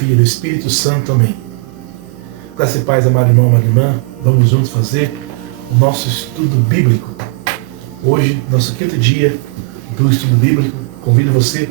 Filho e do Espírito Santo. Amém. Graça e paz, amado irmão, amada irmã. Vamos juntos fazer o nosso estudo bíblico. Hoje, nosso quinto dia do estudo bíblico. Convido você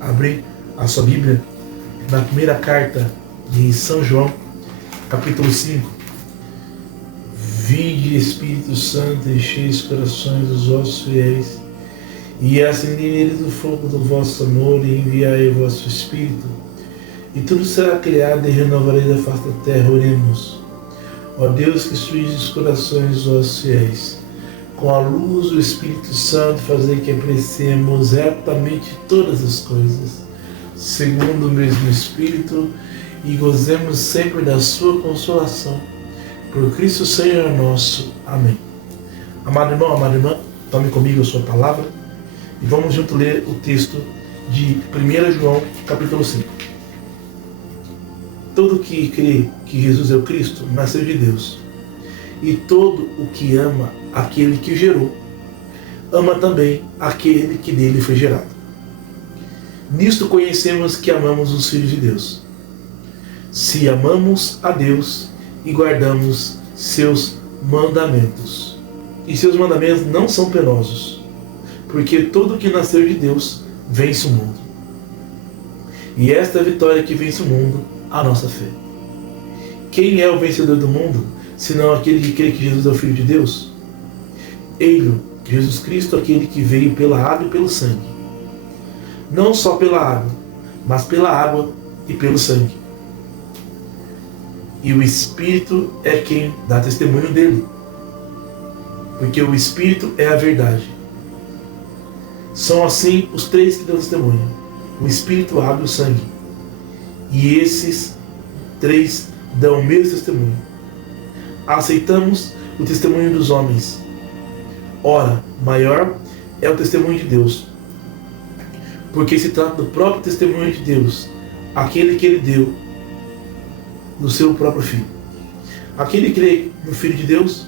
a abrir a sua Bíblia na primeira carta de São João, capítulo 5. Vinde, Espírito Santo, enchei os corações dos vossos fiéis e acendei neles o fogo do vosso amor e enviai o vosso Espírito, e tudo será criado e renovareis a face da terra. Oremos. Ó Deus, que instruís os corações dos vossos fiéis, com a luz do Espírito Santo, fazer que apreciemos retamente todas as coisas, segundo o mesmo Espírito, e gozemos sempre da sua consolação. Por Cristo Senhor nosso. Amém. Amado irmão, amada irmã, tome comigo a sua palavra e vamos junto ler o texto de 1 João, capítulo 5. Todo que crê que Jesus é o Cristo nasceu de Deus, e todo o que ama aquele que o gerou, ama também aquele que dele foi gerado. Nisto conhecemos que amamos os filhos de Deus, se amamos a Deus e guardamos seus mandamentos. E seus mandamentos não são penosos, porque todo que nasceu de Deus vence o mundo. E esta é a vitória que vence o mundo, a nossa fé. Quem é o vencedor do mundo, senão aquele que crê que Jesus é o Filho de Deus? Ele, Jesus Cristo, aquele que veio pela água e pelo sangue. Não só pela água, mas pela água e pelo sangue. E o Espírito é quem dá testemunho dele, porque o Espírito é a verdade. São assim os três que dão testemunho: o Espírito, a água e o sangue. E esses três dão o mesmo testemunho. Aceitamos o testemunho dos homens. Ora, maior é o testemunho de Deus, porque se trata do próprio testemunho de Deus, aquele que ele deu do seu próprio Filho. Aquele que crê no Filho de Deus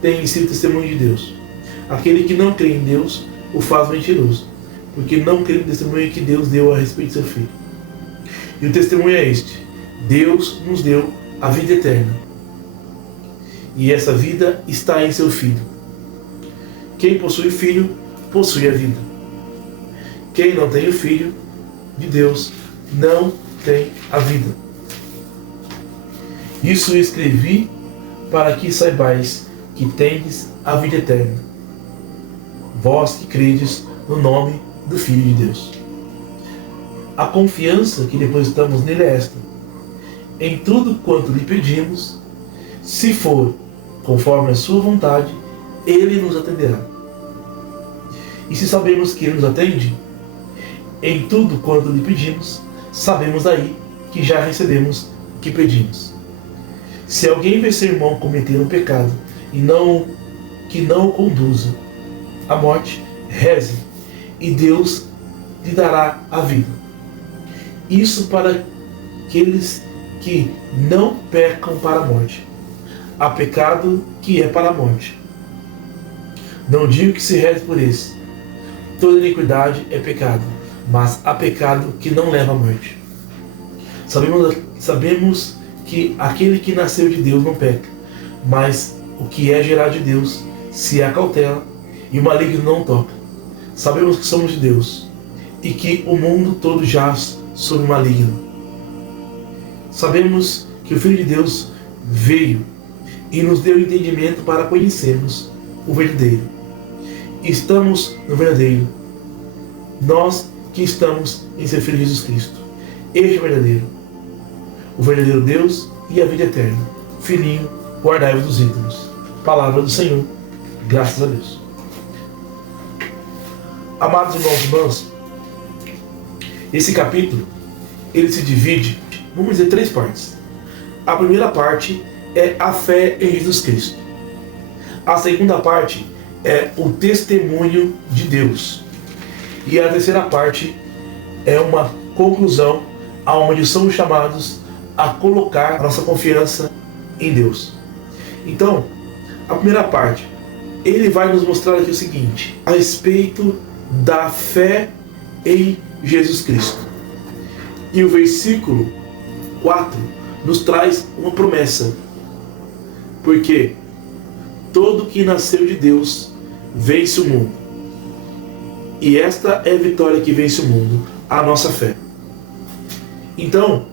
tem em si o testemunho de Deus. Aquele que não crê em Deus o faz mentiroso, porque não crê no testemunho que Deus deu a respeito de seu Filho. E o testemunho é este: Deus nos deu a vida eterna, e essa vida está em seu Filho. Quem possui o Filho, possui a vida. Quem não tem o Filho de Deus, não tem a vida. Isso escrevi para que saibais que tendes a vida eterna, vós que credes no nome do Filho de Deus. A confiança que depositamos nele é esta: em tudo quanto lhe pedimos, se for conforme a sua vontade, ele nos atenderá. E se sabemos que ele nos atende, em tudo quanto lhe pedimos, sabemos aí que já recebemos o que pedimos. Se alguém vê seu irmão cometer um pecado e que não o conduza à morte, reze, e Deus lhe dará a vida. Isso para aqueles que não pecam para a morte. Há pecado que é para a morte. Não digo que se reze por esse. Toda iniquidade é pecado, mas há pecado que não leva à morte. Sabemos que aquele que nasceu de Deus não peca, mas o que é gerado de Deus se acautela, e o maligno não toca. Sabemos que somos de Deus, e que o mundo todo jaz sob o maligno. Sabemos que o Filho de Deus veio e nos deu entendimento para conhecermos o verdadeiro. Estamos no verdadeiro, nós que estamos em seu Filho Jesus Cristo. Este é o verdadeiro Deus e a vida eterna. Filhinho, guardai-vos dos ídolos. Palavra do Senhor, graças a Deus. Amados irmãos e irmãs, esse capítulo, ele se divide, vamos dizer, três partes. A primeira parte é a fé em Jesus Cristo. A segunda parte é o testemunho de Deus. E a terceira parte é uma conclusão aonde somos chamados a colocar a nossa confiança em Deus. Então, a primeira parte, ele vai nos mostrar aqui o seguinte, a respeito da fé em Jesus Cristo. E o versículo 4 nos traz uma promessa. Porque todo que nasceu de Deus vence o mundo. E esta é a vitória que vence o mundo, a nossa fé. Então,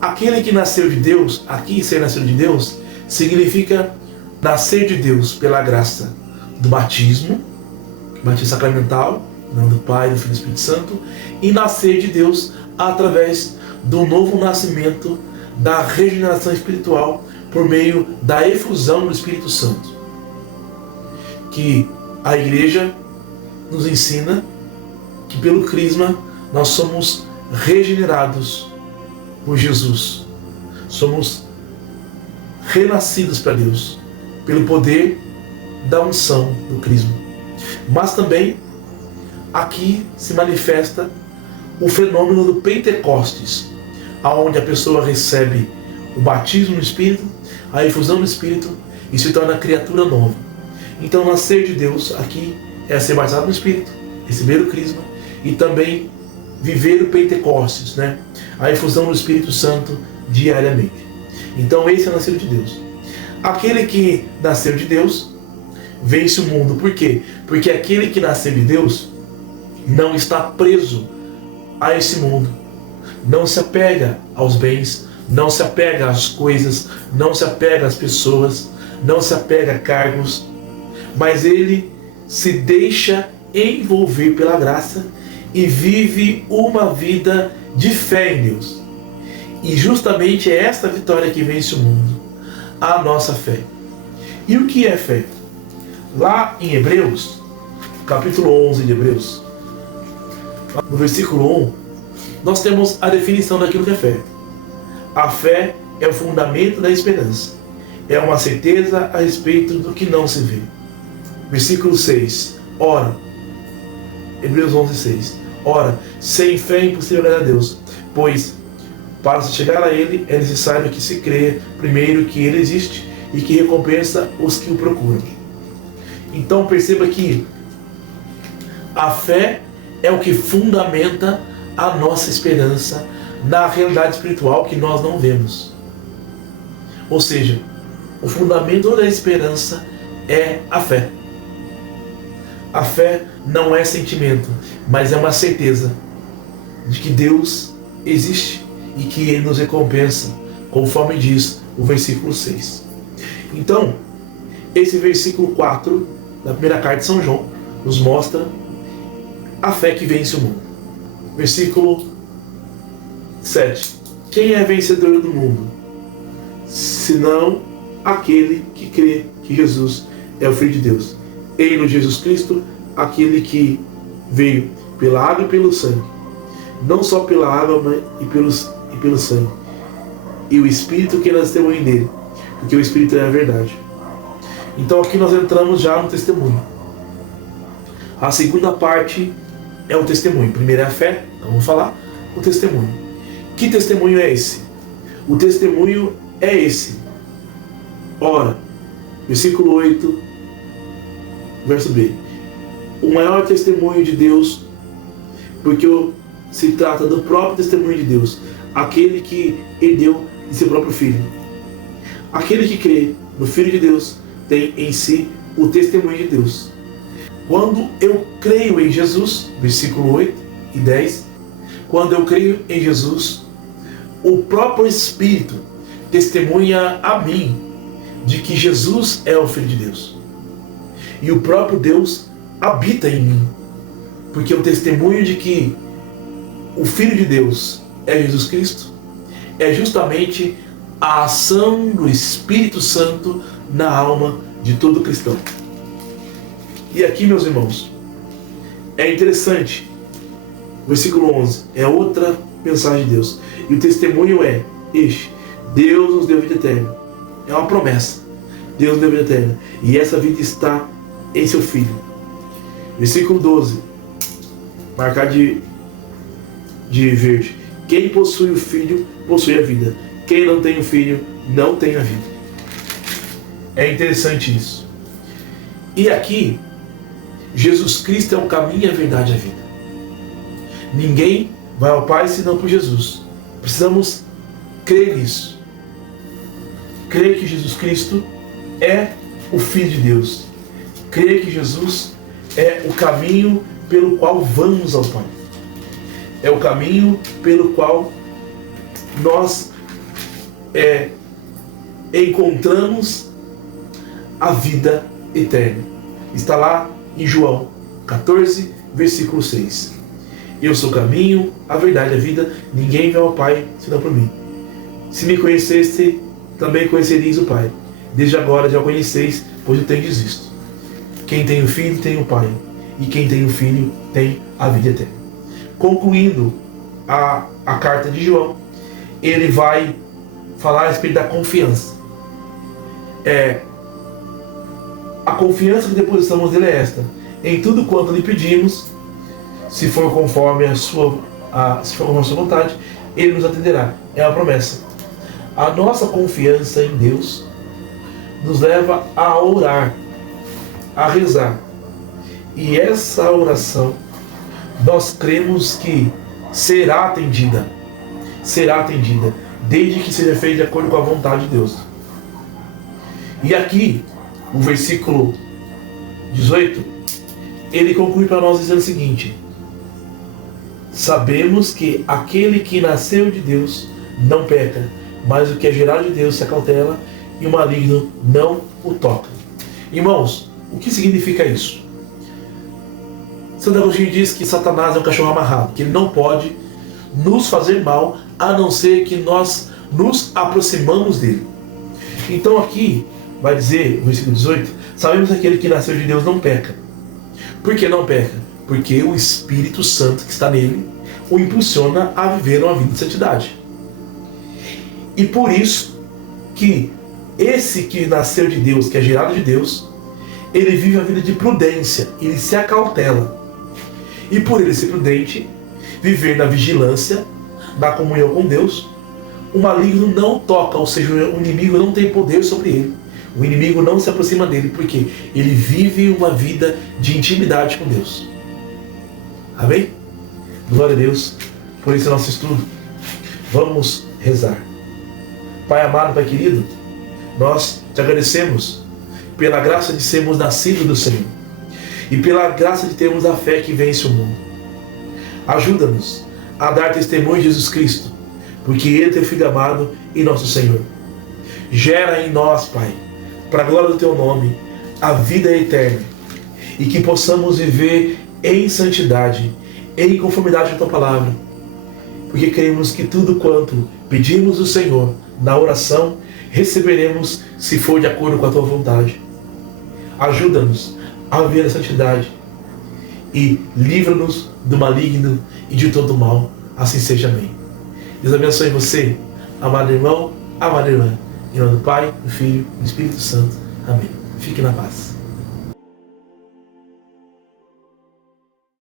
aquele que nasceu de Deus, aqui ser nascido de Deus, significa nascer de Deus pela graça do batismo sacramental, em nome do Pai, do Filho e do Espírito Santo, e nascer de Deus através do novo nascimento, da regeneração espiritual, por meio da efusão do Espírito Santo. Que a Igreja nos ensina que pelo Crisma nós somos regenerados por Jesus. Somos renascidos para Deus, pelo poder da unção do Crisma. Mas também aqui se manifesta o fenômeno do Pentecostes, aonde a pessoa recebe o batismo no Espírito, a efusão do Espírito e se torna criatura nova. Então, nascer de Deus aqui é ser batizado no Espírito, receber o Crisma e também viver o Pentecostes, né? A efusão do Espírito Santo diariamente. Então, esse é o nascido de Deus. Aquele que nasceu de Deus vence o mundo. Por quê? Porque aquele que nasceu de Deus não está preso a esse mundo. Não se apega aos bens, não se apega às coisas, não se apega às pessoas, não se apega a cargos, mas ele se deixa envolver pela graça e vive uma vida de fé em Deus. E justamente é esta vitória que vence o mundo, a nossa fé. E o que é fé? Lá em Hebreus, capítulo 11 de Hebreus, no versículo 1, nós temos a definição daquilo que é fé. A fé é o fundamento da esperança. É uma certeza a respeito do que não se vê. Versículo 6. Ora, Hebreus 11, 6. Ora, sem fé é impossível agradar a Deus, pois para se chegar a Ele é necessário que se creia primeiro que Ele existe e que recompensa os que o procuram. Então perceba que a fé é o que fundamenta a nossa esperança na realidade espiritual que nós não vemos. Ou seja, o fundamento da esperança é a fé. A fé não é sentimento, mas é uma certeza de que Deus existe e que Ele nos recompensa, conforme diz o versículo 6. Então, esse versículo 4 da primeira carta de São João nos mostra a fé que vence o mundo. Versículo 7. Quem é vencedor do mundo? Senão aquele que crê que Jesus é o Filho de Deus. Ele, Jesus Cristo, aquele que veio pela água e pelo sangue. Não só pela água, mas e pelo sangue. E o Espírito que nós temos nele. Porque o Espírito é a verdade. Então aqui nós entramos já no testemunho. A segunda parte é o testemunho. Primeiro é a fé, então vamos falar o testemunho. Que testemunho é esse? O testemunho é esse. Ora, versículo 8, verso B. O maior testemunho de Deus, porque se trata do próprio testemunho de Deus, aquele que herdeu de seu próprio Filho. Aquele que crê no Filho de Deus tem em si o testemunho de Deus. Quando eu creio em Jesus, versículo 8 e 10, quando eu creio em Jesus, o próprio Espírito testemunha a mim de que Jesus é o Filho de Deus. E o próprio Deus habita em mim, porque o testemunho de que o Filho de Deus é Jesus Cristo é justamente a ação do Espírito Santo na alma de todo cristão. E aqui, meus irmãos, é interessante, versículo 11, é outra mensagem de Deus. E o testemunho é este: Deus nos deu vida eterna. É uma promessa. Deus nos deu vida eterna. E essa vida está em seu Filho. Versículo 12, marcado de verde. Quem possui o Filho, possui a vida. Quem não tem o Filho, não tem a vida. É interessante isso. E aqui, Jesus Cristo é o caminho, a verdade e a vida. Ninguém vai ao Pai senão por Jesus. Precisamos crer nisso. Crer que Jesus Cristo é o Filho de Deus. Crer que Jesus é o caminho pelo qual vamos ao Pai. É o caminho pelo qual nós encontramos a vida eterna. Está lá em João 14, versículo 6. Eu sou o caminho, a verdade e a vida, ninguém vem ao Pai senão por mim. Se me conheceste, também conhecereis o Pai. Desde agora já o conheceis, pois eu tenho visto. Quem tem o Filho tem o Pai, e quem tem o Filho tem a vida eterna. Concluindo a carta de João, ele vai falar a respeito da confiança. A confiança que depositamos nele é esta: em tudo quanto lhe pedimos, se for conforme a sua vontade, ele nos atenderá. É uma promessa. A nossa confiança em Deus nos leva a orar, a rezar. E essa oração, nós cremos que será atendida. Será atendida, desde que seja feita de acordo com a vontade de Deus. E aqui, o versículo 18, ele conclui para nós dizendo o seguinte: sabemos que aquele que nasceu de Deus não peca, mas o que é gerado de Deus se acautela e o maligno não o toca. Irmãos, o que significa isso? Santo Agostinho diz que Satanás é um cachorro amarrado, que ele não pode nos fazer mal, a não ser que nós nos aproximamos dele. Então aqui vai dizer, no versículo 18, sabemos que aquele que nasceu de Deus não peca. Por que não peca? Porque o Espírito Santo que está nele o impulsiona a viver uma vida de santidade. E por isso que esse que nasceu de Deus, que é gerado de Deus, ele vive a vida de prudência, ele se acautela. E por ele ser prudente, viver na vigilância, na comunhão com Deus, o maligno não toca, ou seja, o inimigo não tem poder sobre ele. O inimigo não se aproxima dele, porque ele vive uma vida de intimidade com Deus. Amém? Glória a Deus por esse nosso estudo. Vamos rezar. Pai amado, Pai querido, nós te agradecemos pela graça de sermos nascidos do Senhor e pela graça de termos a fé que vence o mundo. Ajuda-nos a dar testemunho de Jesus Cristo, porque Ele é teu Filho amado e nosso Senhor. Gera em nós, Pai, para a glória do teu nome, a vida eterna, e que possamos viver em santidade, em conformidade com a tua palavra, porque queremos que tudo quanto pedimos do Senhor na oração, receberemos se for de acordo com a tua vontade. Ajuda-nos a viver a santidade e livra-nos do maligno e de todo o mal. Assim seja. Amém. Deus abençoe você, amado irmão, amada irmã. Em nome do Pai, do Filho e do Espírito Santo. Amém. Fique na paz.